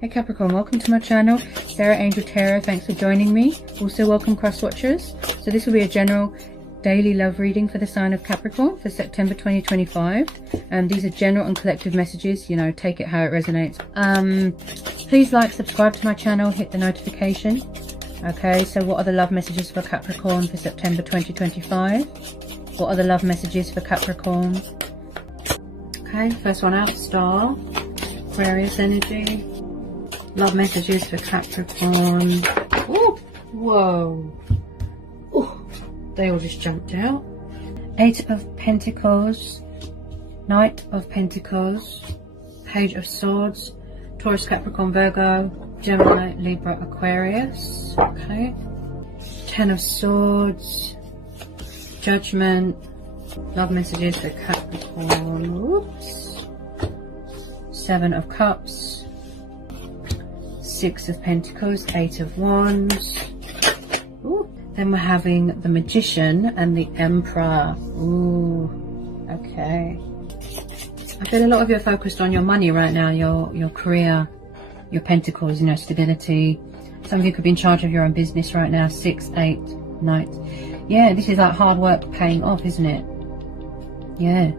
Hey Capricorn, welcome to my channel. Sarah Angel Tarot, thanks for joining me. Also welcome cross watchers. So this will be a general daily love reading for the sign of Capricorn for September 2025. These are general and collective messages, you know, take it how it resonates. Please like, subscribe to my channel, hit the notification. Okay, so what are the love messages for Capricorn for September 2025? What are the love messages for Capricorn? Okay, first one out, Star, Aquarius energy. Love messages for Capricorn. Ooh, whoa. Ooh, they all just jumped out. Eight of Pentacles, Knight of Pentacles, Page of Swords, Taurus, Capricorn, Virgo, Gemini, Libra, Aquarius. Okay. Ten of Swords, Judgment. Love messages for Capricorn. Oops. Seven of Cups. Six of Pentacles, Eight of Wands. Ooh. Then we're having the Magician and the Emperor. Ooh, okay. I feel a lot of you are focused on your money right now, your career, your Pentacles, you know, stability. Some of you could be in charge of your own business right now. 6, 8, Knight. Yeah, this is like hard work paying off, isn't it? Yeah.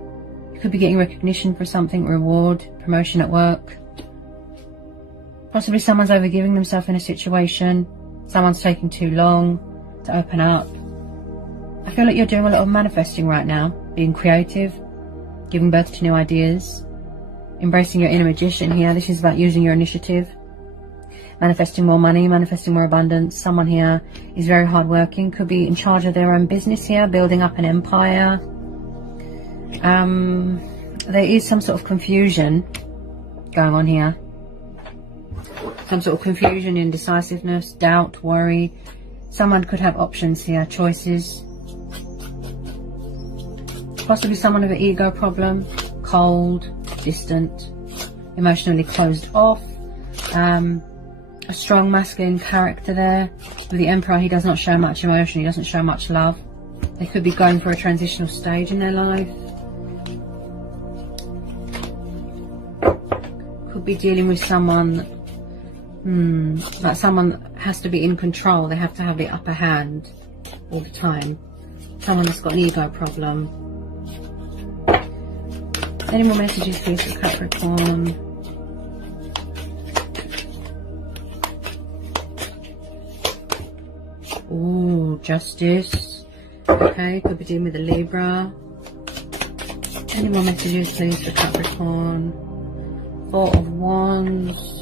You could be getting recognition for something, reward, promotion at work. Possibly someone's overgiving themselves in a situation. Someone's taking too long to open up. I feel like you're doing a lot of manifesting right now. Being creative. Giving birth to new ideas. Embracing your inner magician here. This is about using your initiative. Manifesting more money. Manifesting more abundance. Someone here is very hardworking. Could be in charge of their own business here. Building up an empire. There is some sort of confusion going on here. Some sort of confusion, indecisiveness, doubt, worry. Someone could have options here, choices. Possibly someone with an ego problem, cold, distant, emotionally closed off. A strong masculine character there. With the Emperor, he does not show much emotion, he doesn't show much love. They could be going for a transitional stage in their life. Could be dealing with someone like someone has to be in control. They have to have the upper hand all the time. Someone that's got an ego problem. Any more messages please for Capricorn? Ooh, Justice. Okay, could be dealing with a Libra. Any more messages please for Capricorn? Four of Wands.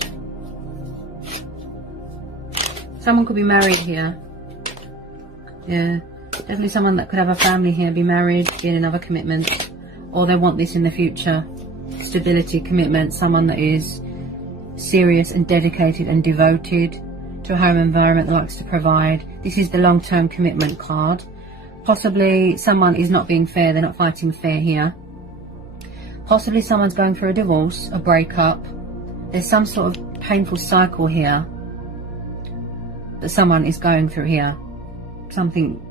Someone could be married here. Yeah, definitely someone that could have a family here, be married, be in another commitment. Or they want this in the future. Stability, commitment, someone that is serious and dedicated and devoted to a home environment that likes to provide. This is the long-term commitment card. Possibly someone is not being fair, they're not fighting fair here. Possibly someone's going through a divorce, a breakup. There's some sort of painful cycle here that someone is going through here. Something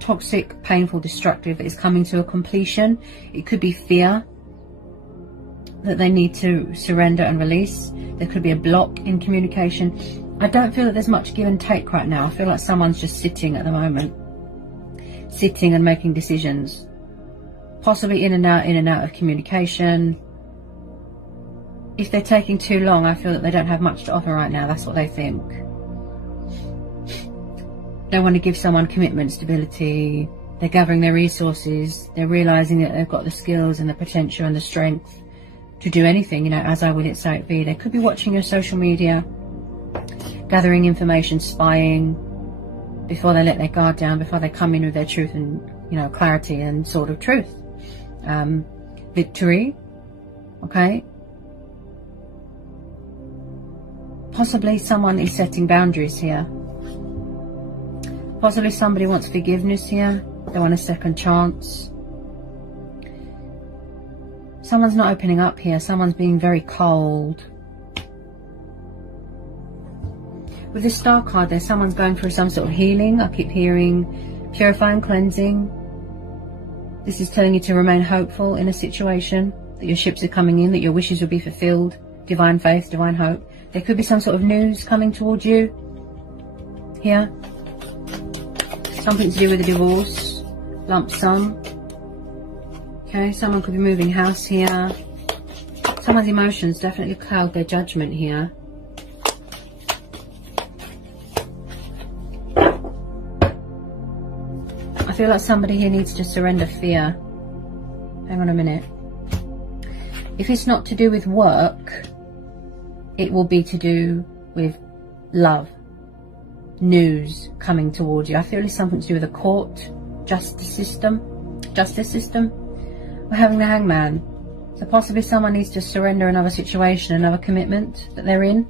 toxic, painful, destructive that is coming to a completion. It could be fear that they need to surrender and release. There could be a block in communication. I don't feel that there's much give and take right now. I feel like someone's just sitting at the moment. Sitting and making decisions. Possibly in and out of communication. If they're taking too long, I feel that they don't have much to offer right now. That's what they think. Don't want to give someone commitment, stability. They're gathering their resources. They're realizing that they've got the skills and the potential and the strength to do anything, you know, as I will it, so it be. They could be watching your social media, gathering information, spying, before they let their guard down, before they come in with their truth and, you know, clarity and sort of truth. Victory. Okay. Possibly someone is setting boundaries here. Possibly somebody wants forgiveness here. They want a second chance. Someone's not opening up here. Someone's being very cold. With this Star card there, someone's going through some sort of healing. I keep hearing purifying, cleansing. This is telling you to remain hopeful in a situation, that your ships are coming in, that your wishes will be fulfilled. Divine faith, divine hope. There could be some sort of news coming towards you here. Something to do with a divorce, lump sum. Okay, someone could be moving house here. Someone's emotions definitely cloud their judgment here. I feel like somebody here needs to surrender fear. Hang on a minute. If it's not to do with work, it will be to do with love, news coming towards you. I feel it's something to do with the court, justice system. We're having the Hangman. So possibly someone needs to surrender another situation, another commitment that they're in.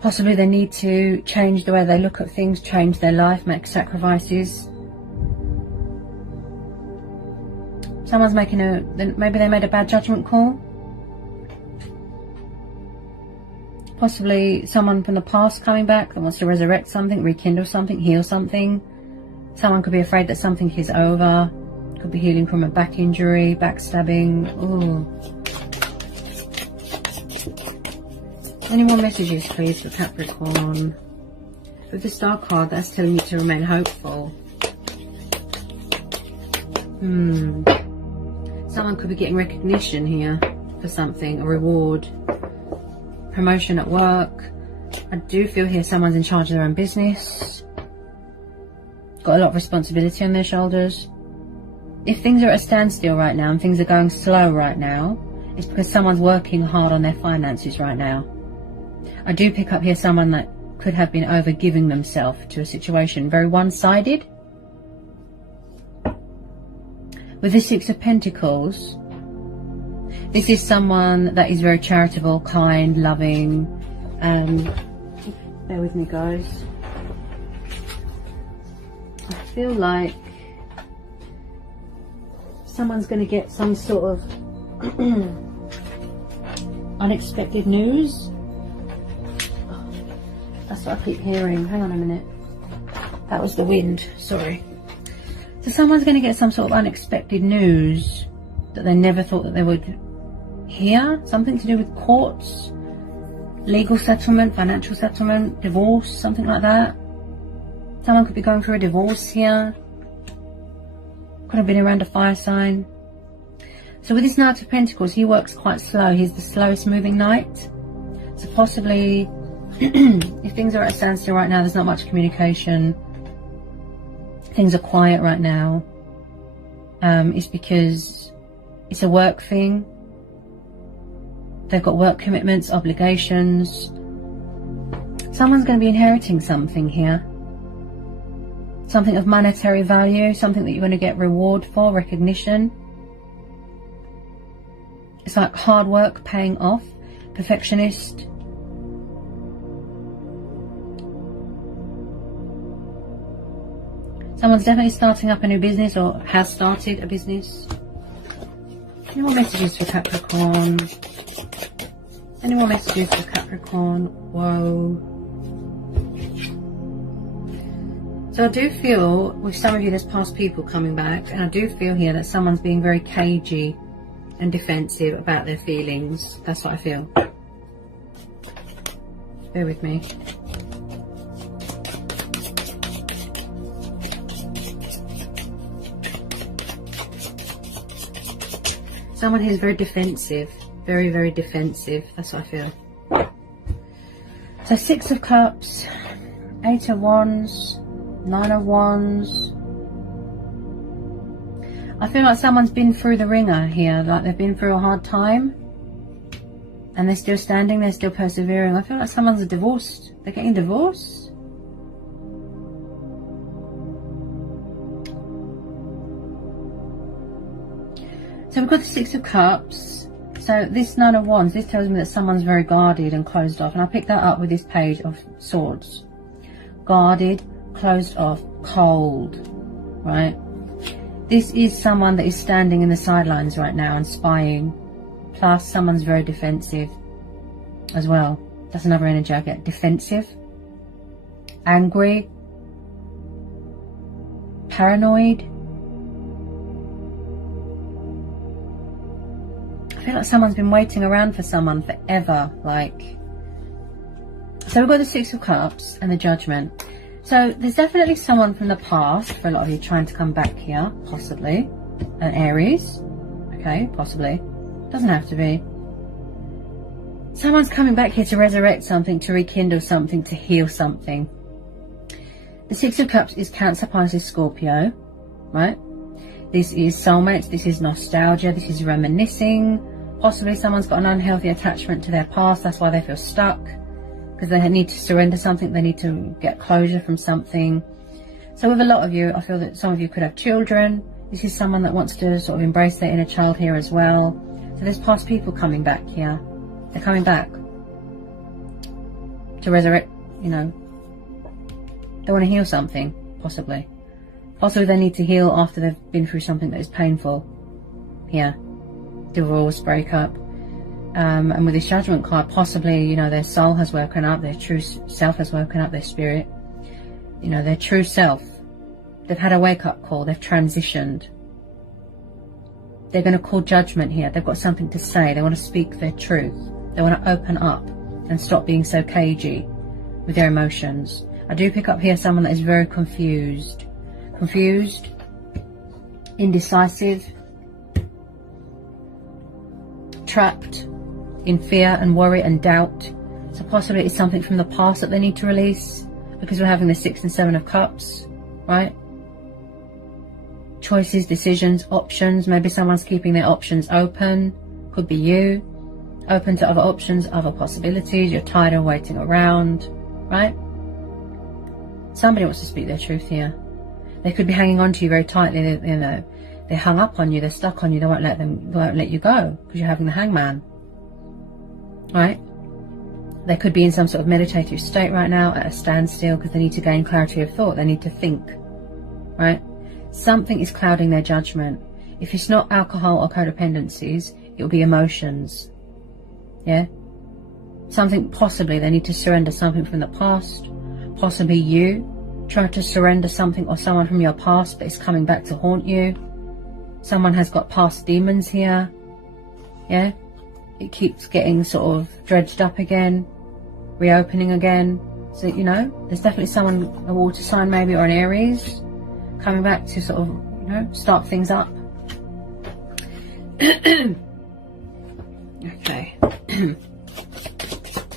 Possibly they need to change the way they look at things, change their life, make sacrifices. Someone's making maybe they made a bad judgment call. Possibly someone from the past coming back that wants to resurrect something, rekindle something, heal something. Someone could be afraid that something is over. Could be healing from a back injury, backstabbing. Ooh. Any more messages, please, for Capricorn? With the Star card, that's telling you to remain hopeful. Someone could be getting recognition here for something, a reward, promotion at work. I do feel here someone's in charge of their own business. Got a lot of responsibility on their shoulders. If things are at a standstill right now and things are going slow right now, it's because someone's working hard on their finances right now. I do pick up here someone that could have been over-giving themselves to a situation, very one-sided. With the Six of Pentacles, this is someone that is very charitable, kind, loving. Bear with me, guys. I feel like someone's going to get some sort of unexpected news. That's what I keep hearing. Hang on a minute. That was the wind. Sorry. So someone's going to get some sort of unexpected news that they never thought that they would hear. Something to do with courts, legal settlement, financial settlement, divorce, something like that. Someone could be going through a divorce here. Could have been around a fire sign. So with this Knight of Pentacles, he works quite slow. He's the slowest moving knight. So possibly, if things are at a standstill right now, there's not much communication. Things are quiet right now. It's because it's a work thing. They've got work commitments, obligations. Someone's going to be inheriting something here. Something of monetary value, something that you're going to get reward for, recognition. It's like hard work paying off, perfectionist. Someone's definitely starting up a new business or has started a business. Any more messages for Capricorn? Any more messages for Capricorn? Whoa. So I do feel, with some of you, there's past people coming back, and I do feel here that someone's being very cagey and defensive about their feelings. That's what I feel. Bear with me. Someone here is very defensive. Very, very defensive. That's what I feel. So 6 of Cups, 8 of Wands, 9 of Wands. I feel like someone's been through the ringer here, like they've been through a hard time and they're still standing, they're still persevering. I feel like someone's divorced. They're getting divorced. So we've got the 6 of Cups. So this 9 of Wands, this tells me that someone's very guarded and closed off, and I picked that up with this Page of Swords. Guarded, closed off, cold, right? This is someone that is standing in the sidelines right now and spying. Plus, someone's very defensive as well. That's another energy I get. Defensive, angry, paranoid. I feel like someone's been waiting around for someone forever. Like, So we've got the Six of Cups and the Judgment. So there's definitely someone from the past, for a lot of you, trying to come back here, possibly. An Aries. Okay, possibly. Doesn't have to be. Someone's coming back here to resurrect something, to rekindle something, to heal something. The Six of Cups is Cancer, Pisces, Scorpio, right? This is soulmates, this is nostalgia, this is reminiscing. Possibly someone's got an unhealthy attachment to their past, that's why they feel stuck. Because they need to surrender something, they need to get closure from something. So with a lot of you, I feel that some of you could have children. This is someone that wants to sort of embrace their inner child here as well. So there's past people coming back here. They're coming back to resurrect, you know. They want to heal something, possibly. Possibly they need to heal after they've been through something that is painful. Here. Divorce, breakup. And with this Judgment card, possibly, you know, their soul has woken up, their true self has woken up, their spirit. You know, their true self. They've had a wake-up call, they've transitioned. They're going to call judgment here. They've got something to say. They want to speak their truth. They want to open up and stop being so cagey with their emotions. I do pick up here someone that is very confused. Confused, indecisive, trapped in fear and worry and doubt. So possibly it's something from the past that they need to release, because we're having the Six and Seven of Cups, right? Choices, decisions, options. Maybe someone's keeping their options open. Could be you. Open to other options, other possibilities. You're tired of waiting around, right? Somebody wants to speak their truth here. They could be hanging on to you very tightly. You know, they're hung up on you. They're stuck on you. They won't let you go because you're having the Hangman, right? They could be in some sort of meditative state right now, at a standstill, because they need to gain clarity of thought. They need to think, right? Something is clouding their judgment. If it's not alcohol or codependencies, it will be emotions. Yeah? Something, possibly they need to surrender something from the past. Possibly you try to surrender something or someone from your past, but it's coming back to haunt you. Someone has got past demons here. Yeah? It keeps getting sort of dredged up again, reopening again. So, you know, there's definitely someone, a water sign maybe, or an Aries, coming back to sort of, you know, start things up. Okay.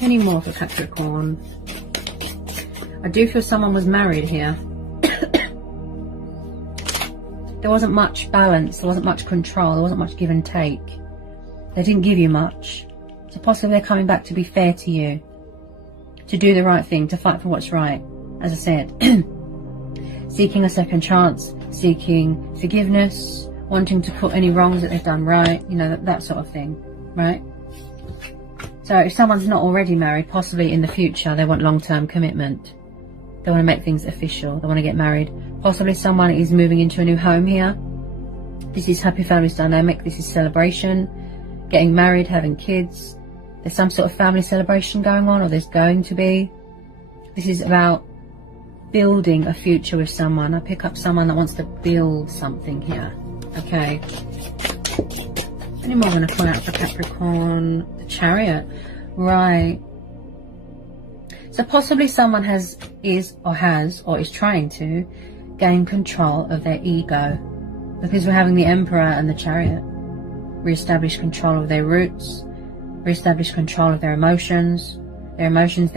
Any more for Capricorn? I do feel someone was married here. There wasn't much balance, there wasn't much control, there wasn't much give and take. They didn't give you much. So possibly they're coming back to be fair to you, to do the right thing, to fight for what's right. As I said, seeking a second chance, seeking forgiveness, wanting to put any wrongs that they've done right, you know, that sort of thing, right? So if someone's not already married, possibly in the future they want long-term commitment. They want to make things official. They want to get married. Possibly someone is moving into a new home here. This is happy families dynamic. This is celebration. Getting married, having kids. There's some sort of family celebration going on, or there's going to be. This is about building a future with someone. I pick up someone that wants to build something here. Okay. Any more I'm going to point out for Capricorn? The Chariot. Right. So possibly someone is trying to gain control of their ego, because we're having the Emperor and the Chariot. Re-establish control of their roots, re-establish control of their emotions. Their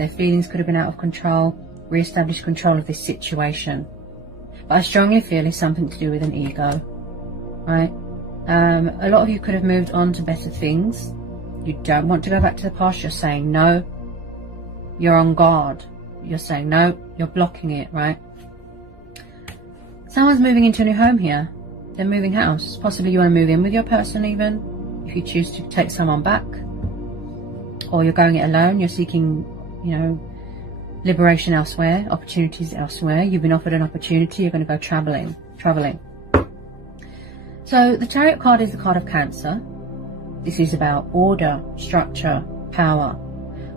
feelings could have been out of control. Re-establish control of this situation. But I strongly feel it's something to do with an ego, right? A lot of you could have moved on to better things. You don't want to go back to the past. You're saying no. You're on guard. You're saying no. You're blocking it, right? Someone's moving into a new home here. They're moving house. Possibly you want to move in with your person even, if you choose to take someone back. Or you're going it alone. You're seeking, you know, liberation elsewhere, opportunities elsewhere. You've been offered an opportunity. You're going to go traveling. So the Chariot card is the card of Cancer. This is about order, structure, power,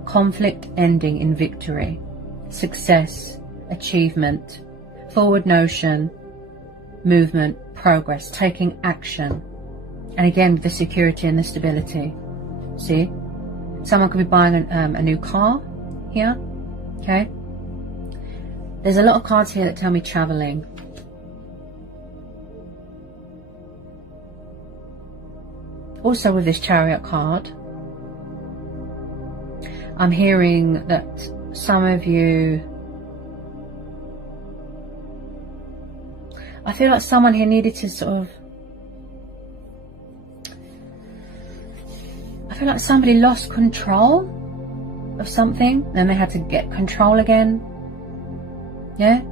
conflict ending in victory, success, achievement, forward notion, movement, progress, taking action. And again, with the security and the stability. See? Someone could be buying a new car here. Okay? There's a lot of cards here that tell me traveling. Also with this Chariot card, I'm hearing that some of you, I feel like someone here needed to sort of, I feel like somebody lost control of something, then they had to get control again. Yeah?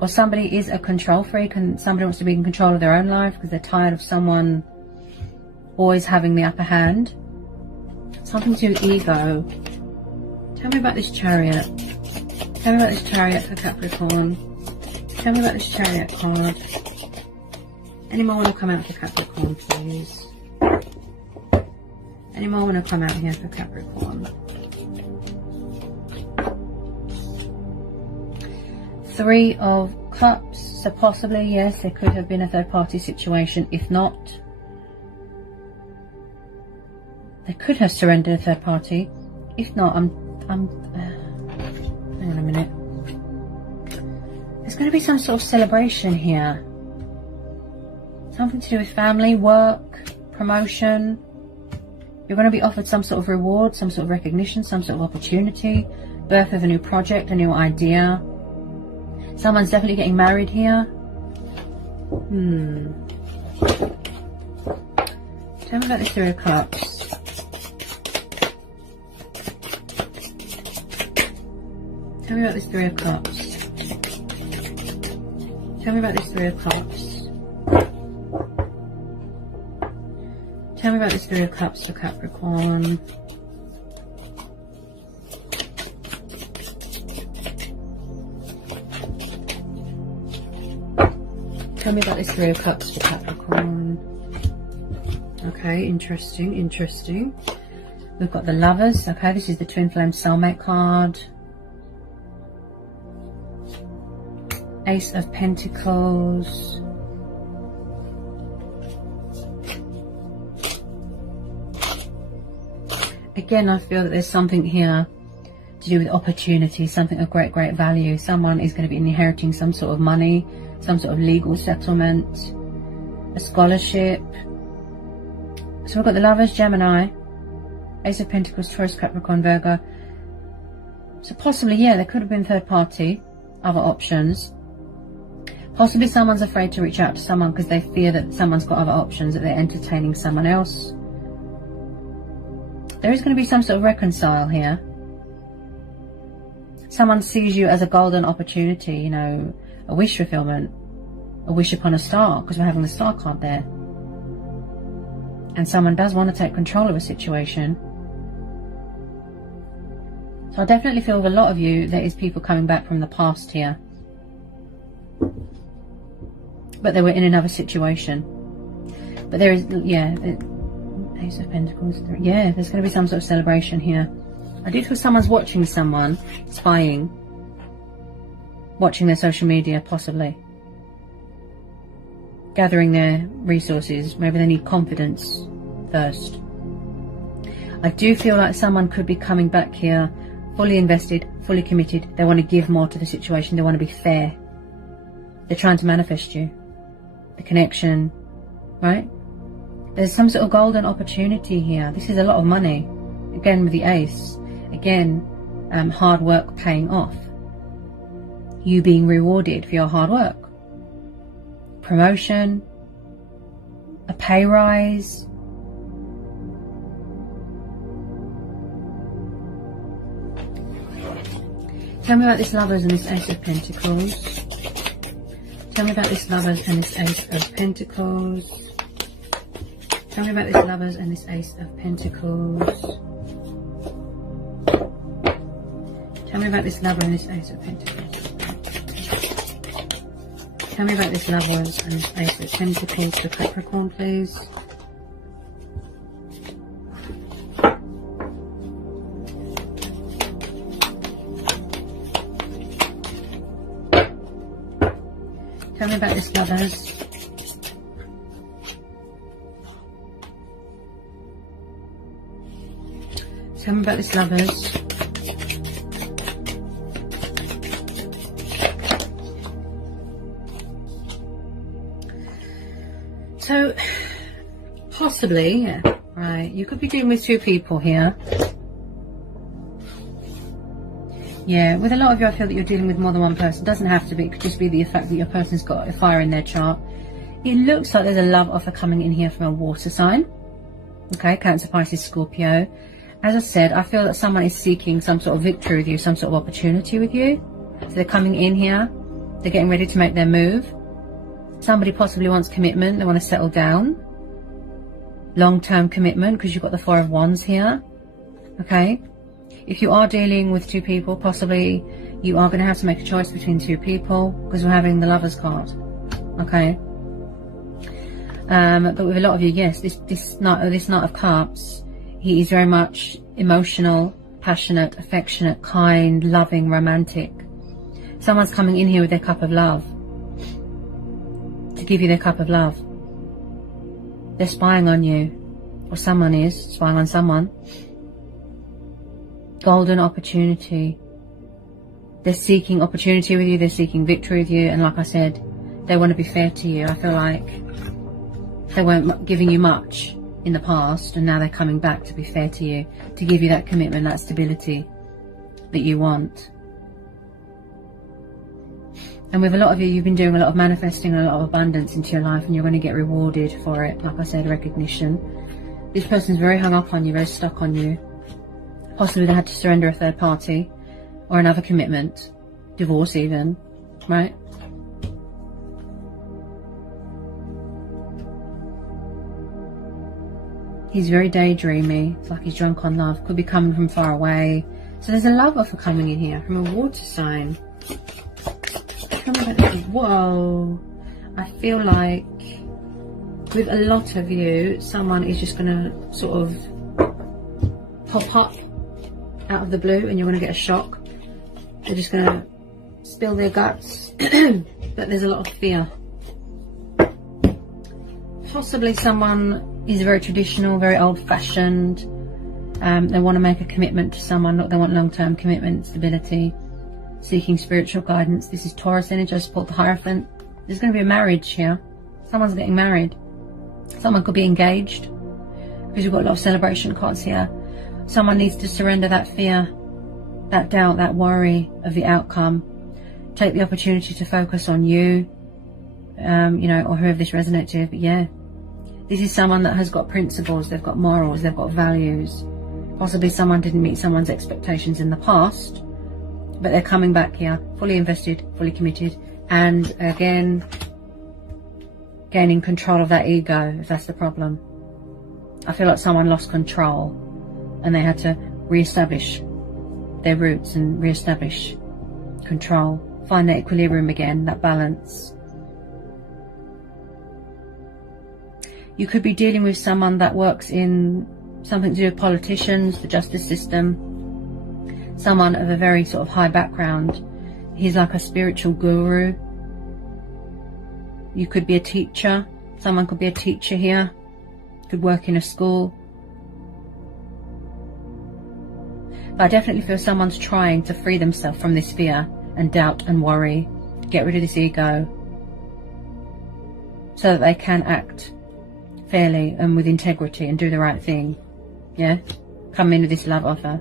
Or somebody is a control freak and somebody wants to be in control of their own life because they're tired of someone always having the upper hand. Something to do with ego. Tell me about this Chariot. Tell me about this Chariot for Capricorn. Tell me about this Chariot card. Any more want to come out for Capricorn, please? Any more want to come out here for Capricorn? Three of Cups. So possibly, yes, there could have been a third party situation. If not, they could have surrendered a third party. If not, hang on a minute. There's going to be some sort of celebration here. Something to do with family, work, promotion. You're going to be offered some sort of reward, some sort of recognition, some sort of opportunity. Birth of a new project, a new idea. Someone's definitely getting married here. Tell me about this Three of Cups. Tell me about this Three of Cups. Tell me about this Three of Cups. Tell me about this Three of Cups for Capricorn. Tell me about this Three of Cups for Capricorn. Okay, interesting, interesting. We've got the Lovers. Okay, this is the Twin Flame Soulmate card. Ace of Pentacles. Again, I feel that there's something here to do with opportunity, something of great, great value. Someone is going to be inheriting some sort of money, some sort of legal settlement, a scholarship. So we've got the Lovers, Gemini, Ace of Pentacles, Taurus, Capricorn, Virgo. So possibly, yeah, there could have been third party, other options. Possibly someone's afraid to reach out to someone because they fear that someone's got other options, that they're entertaining someone else. There is going to be some sort of reconcile here. Someone sees you as a golden opportunity, you know, a wish fulfillment, a wish upon a star, because we're having the star card there. And someone does want to take control of a situation. So I definitely feel with a lot of you, there is people coming back from the past here. But they were in another situation. But there is, yeah, Ace of Pentacles. Yeah, there's going to be some sort of celebration here. I do feel someone's watching someone, spying, watching their social media, possibly. Gathering their resources. Maybe they need confidence first. I do feel like someone could be coming back here, fully invested, fully committed. They want to give more to the situation. They want to be fair. They're trying to manifest you. The connection, right? There's some sort of golden opportunity here. This is a lot of money. Again with the Ace. Again, hard work paying off. You being rewarded for your hard work. Promotion. A pay rise. Tell me about this Lovers and this Ace of Pentacles. Tell me about this Lovers and this Ace of Pentacles. Tell me about this Lovers and this Ace of Pentacles. Tell me about this Lover and this Ace of Pentacles. Tell me about this Lovers and this Ace of Pentacles for Capricorn, please. Tell me about this Lovers. Tell me about this Lovers. So, possibly, yeah, right, you could be dealing with two people here. Yeah, with a lot of you, I feel that you're dealing with more than one person. It doesn't have to be. It could just be the fact that your person's got a fire in their chart. It looks like there's a love offer coming in here from a water sign. Okay, Cancer, Pisces, Scorpio. As I said, I feel that someone is seeking some sort of victory with you, some sort of opportunity with you. So they're coming in here. They're getting ready to make their move. Somebody possibly wants commitment. They want to settle down. Long-term commitment, because you've got the Four of Wands here. Okay. If you are dealing with two people, possibly you are going to have to make a choice between two people, because we're having the Lovers card. Okay. But with a lot of you, yes, this Knight of Cups, he is very much emotional, passionate, affectionate, kind, loving, romantic. Someone's coming in here with their cup of love, to give you their cup of love. They're spying on you, or someone is spying on someone. Golden opportunity. They're seeking opportunity with you, they're seeking victory with you, and like I said, they want to be fair to you. I feel like they weren't giving you much in the past, and now they're coming back to be fair to you, to give you that commitment, that stability that you want. And with a lot of you, you've been doing a lot of manifesting, a lot of abundance into your life, and you're going to get rewarded for it. Like I said, recognition. This person's very hung up on you, very stuck on you. Possibly they had to surrender a third party, or another commitment, divorce even, right? He's very daydreamy. It's like he's drunk on love. Could be coming from far away. So there's a love offer coming in here from a water sign. Whoa. I feel like with a lot of you, someone is just going to sort of pop up out of the blue, and you're going to get a shock. They're just going to spill their guts. But there's a lot of fear. Possibly someone is very traditional, very old-fashioned. They want to make a commitment to someone. They want long-term commitment, stability, seeking spiritual guidance. This is Taurus energy. I support the Hierophant. There's going to be a marriage here. Someone's getting married. Someone could be engaged, because you've got a lot of celebration cards here. Someone needs to surrender that fear, that doubt, that worry of the outcome. Take the opportunity to focus on you, you know, or whoever this resonates with. But yeah, this is someone that has got principles, they've got morals, they've got values. Possibly someone didn't meet someone's expectations in the past, but they're coming back here, fully invested, fully committed, and again, gaining control of that ego, if that's the problem. I feel like someone lost control, and they had to re-establish their roots and re-establish control, find that equilibrium again, that balance. You could be dealing with someone that works in something to do with politicians, the justice system, someone of a very sort of high background. He's like a spiritual guru. You could be a teacher. Someone could be a teacher here, could work in a school. But I definitely feel someone's trying to free themselves from this fear and doubt and worry, get rid of this ego, so that they can act fairly and with integrity and do the right thing. Yeah, come in with this love offer.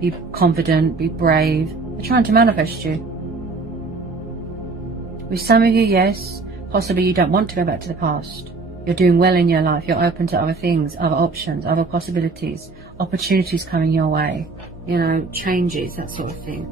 Be confident, be brave. They're trying to manifest you. With some of you, yes, possibly you don't want to go back to the past. You're doing well in your life. You're open to other things, other options, other possibilities, opportunities coming your way. You know, changes, that sort of thing.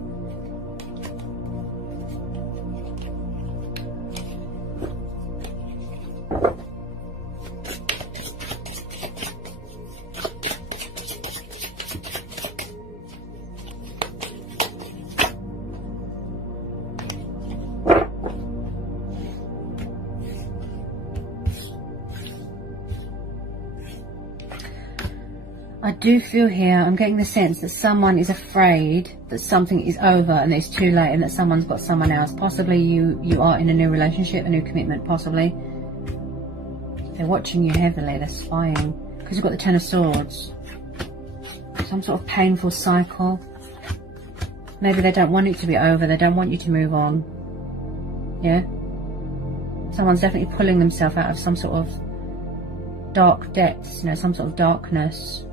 I do feel here, I'm getting the sense that someone is afraid that something is over and it's too late, and that someone's got someone else. Possibly you are in a new relationship, a new commitment, possibly. They're watching you heavily, they're spying. Because you've got the Ten of Swords. Some sort of painful cycle. Maybe they don't want it to be over, they don't want you to move on. Yeah? Someone's definitely pulling themselves out of some sort of dark depths, you know, some sort of darkness.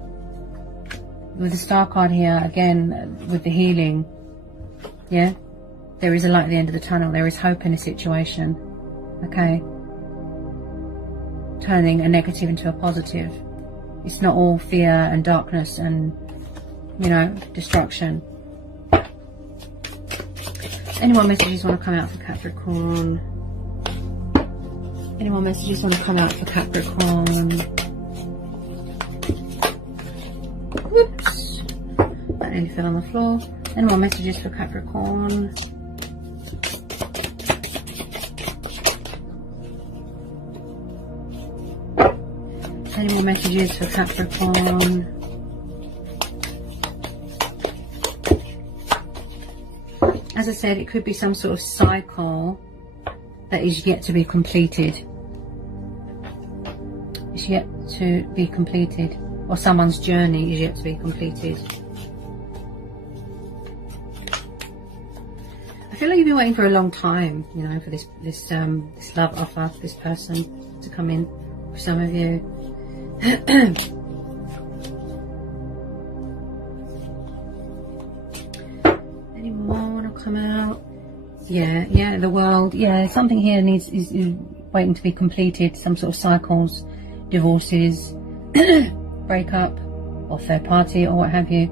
With the Star card here, again, with the healing, yeah, there is a light at the end of the tunnel. There is hope in a situation, okay? Turning a negative into a positive. It's not all fear and darkness and, you know, destruction. Any more messages want to come out for Capricorn? Any more messages want to come out for Capricorn? Whoops. That nearly fell on the floor. Any more messages for Capricorn? Any more messages for Capricorn? As I said, it could be some sort of cycle that is yet to be completed. It's yet to be completed. Or someone's journey is yet to be completed. I feel like you've been waiting for a long time, you know, for this love offer, this person to come in for some of you. Any more want to come out? Yeah, the world. Yeah, something here is waiting to be completed. Some sort of cycles, divorces, breakup, or third party, or what have you.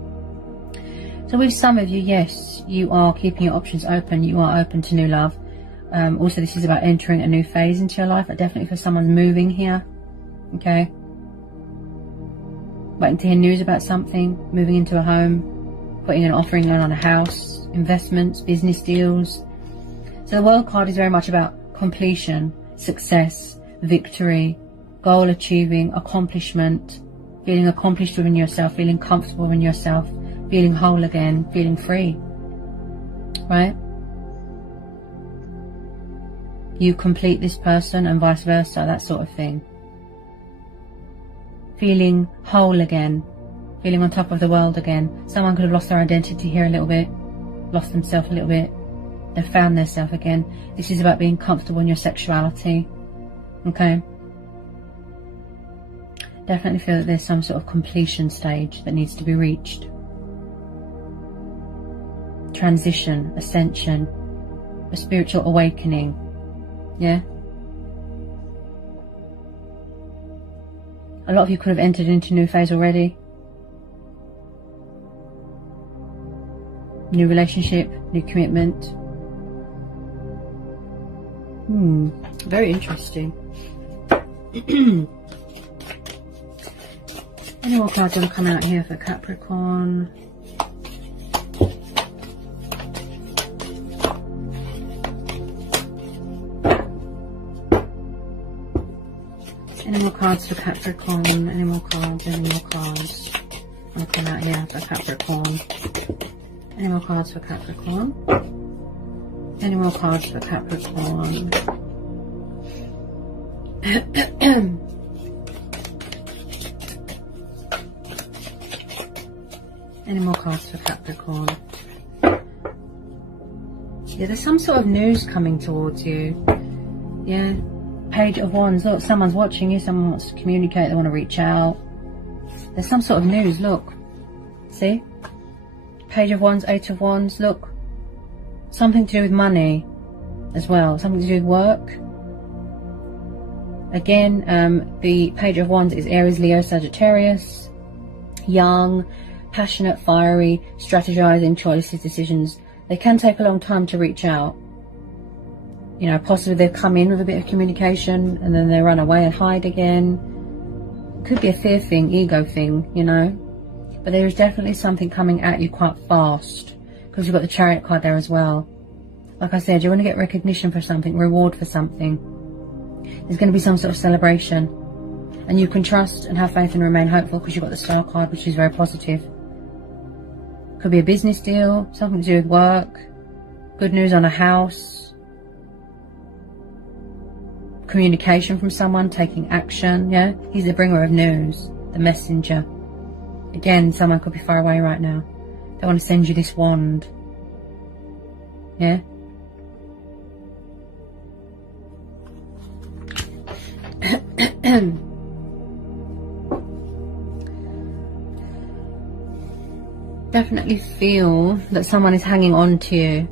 So with some of you, yes, you are keeping your options open. You are open to new love. Also, this is about entering a new phase into your life. But definitely for someone moving here. Okay. Waiting to hear news about something, moving into a home, putting an offering on a house, investments, business deals. So the World card is very much about completion, success, victory, goal achieving, accomplishment, feeling accomplished within yourself, feeling comfortable within yourself, feeling whole again, feeling free, right? You complete this person and vice versa, that sort of thing. Feeling whole again, feeling on top of the world again. Someone could have lost their identity here a little bit, lost themselves a little bit. They've found themselves again. This is about being comfortable in your sexuality, okay? Definitely feel that there's some sort of completion stage that needs to be reached. Transition, ascension, a spiritual awakening, yeah? A lot of you could have entered into a new phase already. New relationship, new commitment. Very interesting. Any more cards want to come out here for Capricorn? Any more cards for Capricorn? Any more cards? Any more cards? I'm going to come out here for Capricorn. Any more cards for Capricorn? Any more cards for Capricorn? Any more cards for Capricorn? Yeah, there's some sort of news coming towards you. Yeah. Page of Wands. Look, someone's watching you. Someone wants to communicate. They want to reach out. There's some sort of news. Look. See? Page of Wands, Eight of Wands. Look. Something to do with money as well. Something to do with work. Again, the Page of Wands is Aries, Leo, Sagittarius. Young, passionate, fiery, strategizing, choices, decisions. They can take a long time to reach out. You know, possibly they've come in with a bit of communication and then they run away and hide again. Could be a fear thing, ego thing, you know. But there is definitely something coming at you quite fast. Because you've got the Chariot card there as well. Like I said, you want to get recognition for something, reward for something. There's going to be some sort of celebration. And you can trust and have faith and remain hopeful because you've got the Star card, which is very positive. Could be a business deal, something to do with work. Good news on a house. Communication from someone, taking action, yeah? He's the bringer of news, the messenger. Again, someone could be far away right now. They want to send you this wand. Yeah? definitely feel that someone is hanging on to you.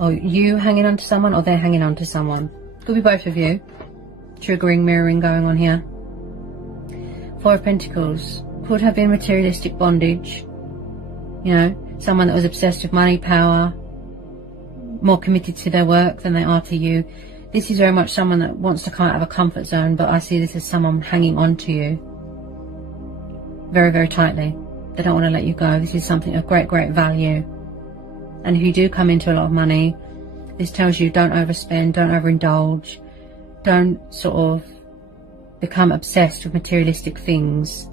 Or you hanging on to someone, or they're hanging on to someone. Could be both of you. Triggering, mirroring going on here. Four of Pentacles. Could have been materialistic bondage. You know, someone that was obsessed with money, power, more committed to their work than they are to you. This is very much someone that wants to kind of have a comfort zone, but I see this as someone hanging on to you very, very tightly. They don't want to let you go. This is something of great, great value. And if you do come into a lot of money, this tells you don't overspend, don't overindulge, don't sort of become obsessed with materialistic things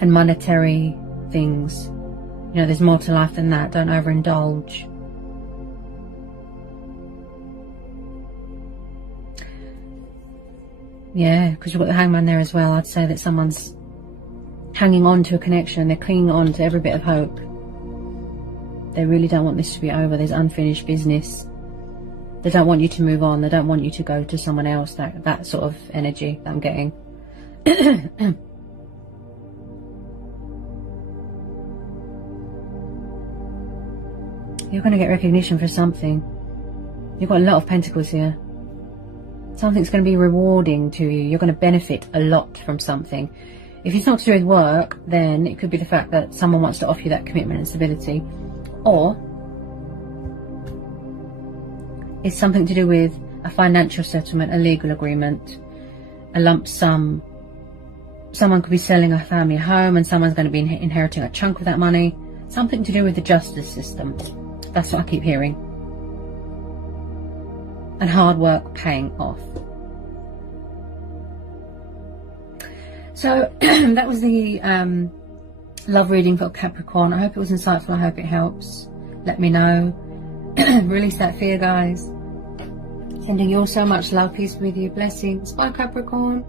and monetary things. You know, there's more to life than that. Don't overindulge. Yeah, because you've got the Hangman there as well. I'd say that someone's hanging on to a connection. They're clinging on to every bit of hope. They really don't want this to be over. There's unfinished business. They don't want you to move on. They don't want you to go to someone else. That sort of energy that I'm getting. You're going to get recognition for something. You've got a lot of pentacles here. Something's going to be rewarding to you. You're going to benefit a lot from something. If it's not to do with work, then it could be the fact that someone wants to offer you that commitment and stability. Or it's something to do with a financial settlement, a legal agreement, a lump sum. Someone could be selling a family home and someone's going to be inheriting a chunk of that money. Something to do with the justice system. That's what I keep hearing. And hard work paying off. So that was the love reading for Capricorn. I hope it was insightful. I hope it helps. Let me know. Release that fear, guys. Sending you all so much love, peace with you. Blessings. Bye, Capricorn.